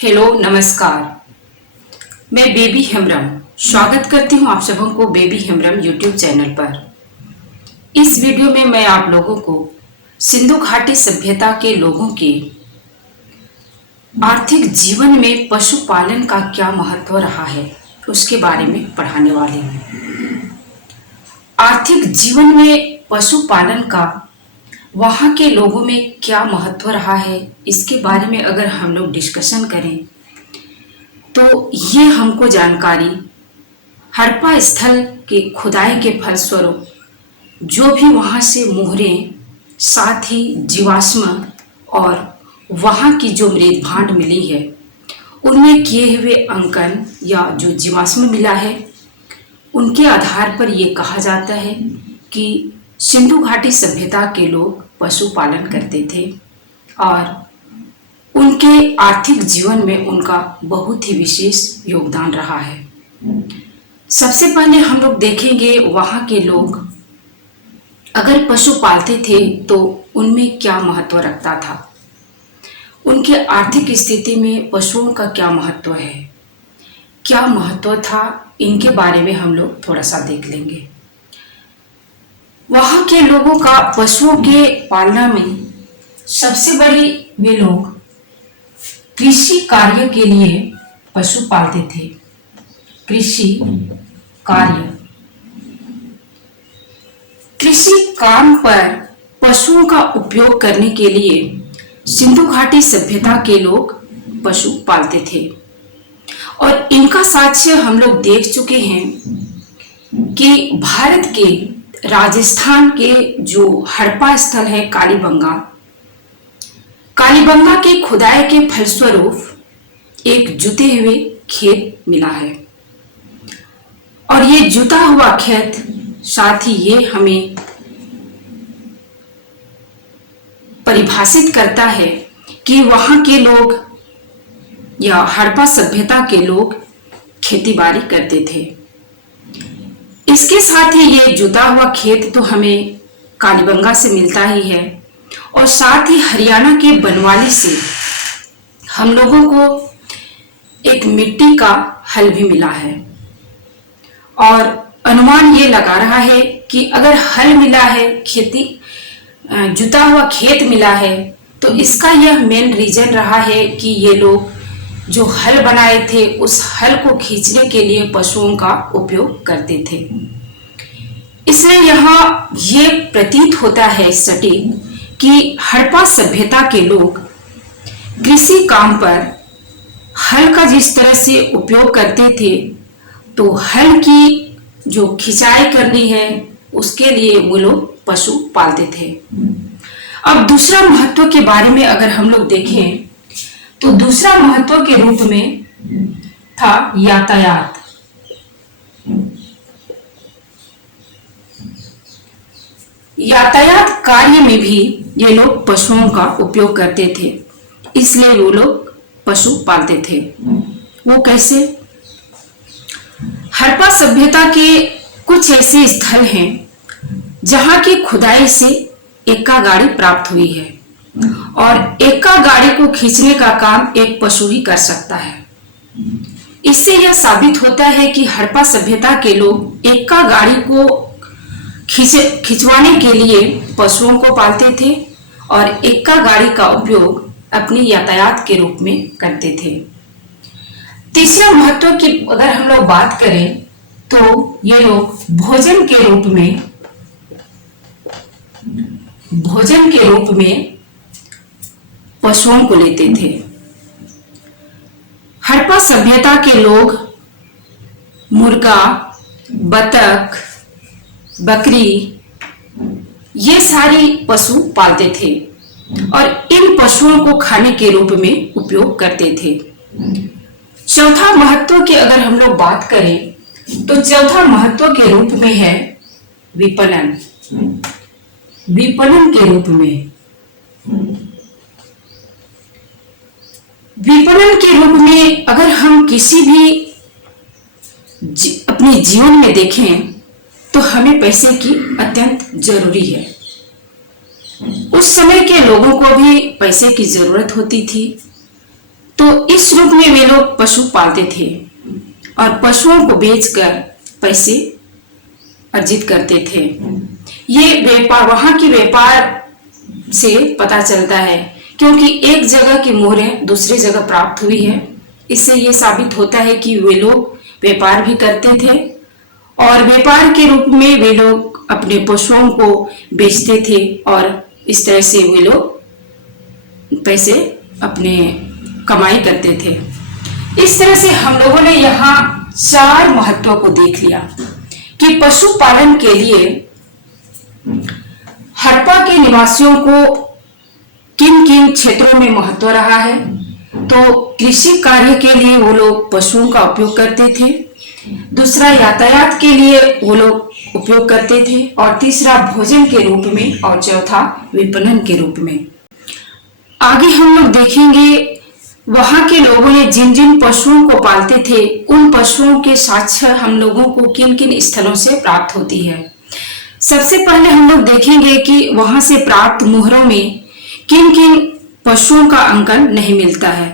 Hello नमस्कार। मैं baby Hembrom स्वागत करती हूँ आप सबों को बेबी हेम्ब्रम यूट्यूब चैनल पर। इस वीडियो में मैं आप लोगों को सिंधु घाटी सभ्यता के लोगों के आर्थिक जीवन में पशुपालन का क्या महत्व रहा है उसके बारे में पढ़ाने वाली हूँ। आर्थिक जीवन में पशुपालन का वहाँ के लोगों में क्या महत्व रहा है इसके बारे में अगर हम लोग डिस्कशन करें तो ये हमको जानकारी हड़प्पा स्थल के खुदाई के फलस्वरूप जो भी वहाँ से मोहरें साथ ही जीवाश्म और वहाँ की जो मृद भांड मिली है उनमें किए हुए अंकन या जो जीवाश्म मिला है उनके आधार पर ये कहा जाता है कि सिंधु घाटी सभ्यता के लोग पशुपालन करते थे और उनके आर्थिक जीवन में उनका बहुत ही विशेष योगदान रहा है। सबसे पहले हम लोग देखेंगे वहाँ के लोग अगर पशु पालते थे तो उनमें क्या महत्व रखता था, उनके आर्थिक स्थिति में पशुओं का क्या महत्व है, क्या महत्व था, इनके बारे में हम लोग थोड़ा सा देख लेंगे। वहाँ के लोगों का पशुओं के पालना में सबसे बड़ी वे लोग कृषि कार्य के लिए पशु पालते थे। कृषि कार्य, कृषि काम पर पशुओं का उपयोग करने के लिए सिंधु घाटी सभ्यता के लोग पशु पालते थे और इनका साक्ष्य हम लोग देख चुके हैं कि भारत के राजस्थान के जो हड़प्पा स्थल है कालीबंगा के खुदाई के फलस्वरूप एक जुते हुए खेत मिला है और ये जुता हुआ खेत साथ ही ये हमें परिभाषित करता है कि वहाँ के लोग या हड़प्पा सभ्यता के लोग खेती बाड़ी करते थे। इसके साथ ही ये जुता हुआ खेत तो हमें कालीबंगा से मिलता ही है और साथ ही हरियाणा के बनवाली से हम लोगों को एक मिट्टी का हल भी मिला है और अनुमान ये लगा रहा है कि अगर हल मिला है, खेती जुता हुआ खेत मिला है तो इसका यह मेन रीजन रहा है कि ये लोग जो हल बनाए थे उस हल को खींचने के लिए पशुओं का उपयोग करते थे। इसलिए यहाँ ये प्रतीत होता है सटीक कि हड़प्पा सभ्यता के लोग कृषि काम पर हल का जिस तरह से उपयोग करते थे तो हल की जो खिंचाई करनी है उसके लिए वो लोग पशु पालते थे। अब दूसरा महत्व के बारे में अगर हम लोग देखें तो दूसरा महत्व के रूप में था यातायात। यातायात कार्य में भी ये लोग पशुओं का उपयोग करते थे, इसलिए वो लोग पशु पालते थे। वो कैसे? हड़प्पा सभ्यता के कुछ ऐसे स्थल हैं जहां की खुदाई से एक्का गाड़ी प्राप्त हुई है और एक्का गाड़ी को खींचने का काम एक पशु ही कर सकता है। इससे यह साबित होता है कि हड़प्पा सभ्यता के लोग एक्का गाड़ी को खिंचवाने के लिए पशुओं को पालते थे और एक्का गाड़ी का उपयोग अपनी यातायात के रूप में करते थे। तीसरा महत्व की अगर हम लोग बात करें तो ये लोग भोजन के रूप में पशुओं को लेते थे। हड़प्पा सभ्यता के लोग मुर्गा, बतख, बकरी ये सारी पशु पालते थे और इन पशुओं को खाने के रूप में उपयोग करते थे। चौथा महत्व की अगर हम लोग बात करें तो चौथा महत्व के रूप में है विपणन। विपणन के रूप में, विपणन के रूप में अगर हम किसी भी अपने जीवन में देखें तो हमें पैसे की अत्यंत जरूरी है। उस समय के लोगों को भी पैसे की जरूरत होती थी तो इस रूप में वे लोग पशु पालते थे और पशुओं को बेचकर पैसे अर्जित करते थे। ये व्यापार, वहां की व्यापार से पता चलता है, क्योंकि एक जगह की मोहरें दूसरी जगह प्राप्त हुई है। इससे ये साबित होता है कि वे लोग व्यापार भी करते थे और व्यापार के रूप में वे लोग अपने पशुओं को बेचते थे और इस तरह से वे लोग पैसे अपने कमाई करते थे। इस तरह से हम लोगों ने यहाँ 4 महत्वों को देख लिया कि पशुपालन के लिए हड़प्पा के निवासियों को किन किन क्षेत्रों में महत्व रहा है। तो कृषि कार्य के लिए वो लोग पशुओं का उपयोग करते थे, दूसरा यातायात के लिए वो लोग उपयोग करते थे, और तीसरा भोजन के रूप में, और चौथा विपणन के रूप में। आगे हम लोग देखेंगे वहां के लोगों ने जिन जिन पशुओं को पालते थे उन पशुओं के साक्ष्य हम लोगों को किन किन स्थलों से प्राप्त होती है। सबसे पहले हम लोग देखेंगे कि वहां से प्राप्त मोहरों में किन किन पशुओं का अंकन नहीं मिलता है।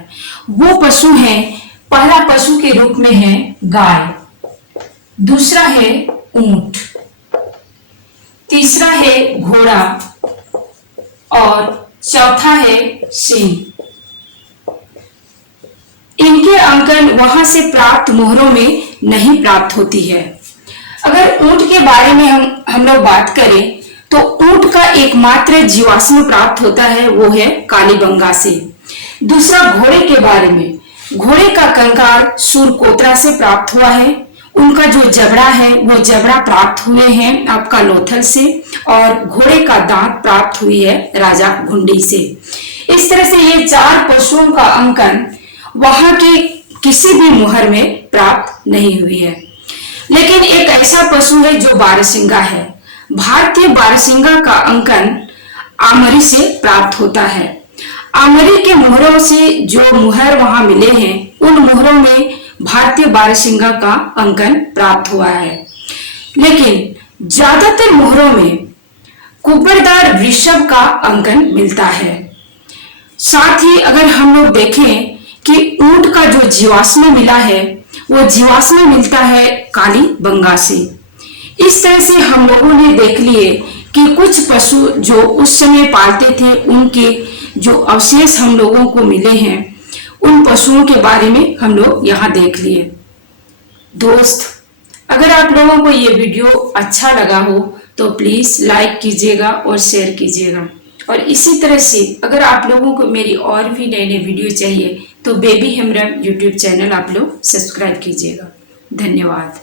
वो पशु हैं, पहला पशु के रूप में है गाय, दूसरा है ऊंट, तीसरा है घोड़ा और चौथा है सिंह। इनके अंकन वहां से प्राप्त मोहरों में नहीं प्राप्त होती है। अगर ऊंट के बारे में हम लोग बात करें तो ऊंट का एकमात्र जीवाश्म प्राप्त होता है, वो है कालीबंगा से। दूसरा घोड़े के बारे में, घोड़े का कंकाल सूरकोतरा से प्राप्त हुआ है, उनका जो जबड़ा है वो जबड़ा प्राप्त हुए हैं आपका लोथल से, और घोड़े का दांत प्राप्त हुई है राजा घुंडी से। इस तरह से ये 4 पशुओं का अंकन वहां के किसी भी मोहर में प्राप्त नहीं हुई है। लेकिन एक ऐसा पशु है जो बारहसिंगा है। भारतीय बारहसिंगा का अंकन आमरी से प्राप्त होता है। आमरी के मोहरों से जो मोहर वहां मिले हैं उन मोहरों में भारतीय बारहसिंगा का अंकन प्राप्त हुआ है। लेकिन ज्यादातर मोहरों में कुबरदार वृषभ का अंकन मिलता है। साथ ही अगर हम लोग देखें कि ऊंट का जो जीवाश्म मिला है वो जीवाश्म मिलता है कालीबंगा से। इस तरह से हम लोगों ने देख लिए कि कुछ पशु जो उस समय पालते थे उनके जो अवशेष हम लोगों को मिले हैं उन पशुओं के बारे में हम लोग यहाँ देख लिए। दोस्त, अगर आप लोगों को ये वीडियो अच्छा लगा हो तो प्लीज लाइक कीजिएगा और शेयर कीजिएगा, और इसी तरह से अगर आप लोगों को मेरी और भी नए नए वीडियो चाहिए तो बेबी हेम्ब्रम यूट्यूब चैनल आप लोग सब्सक्राइब कीजिएगा। धन्यवाद।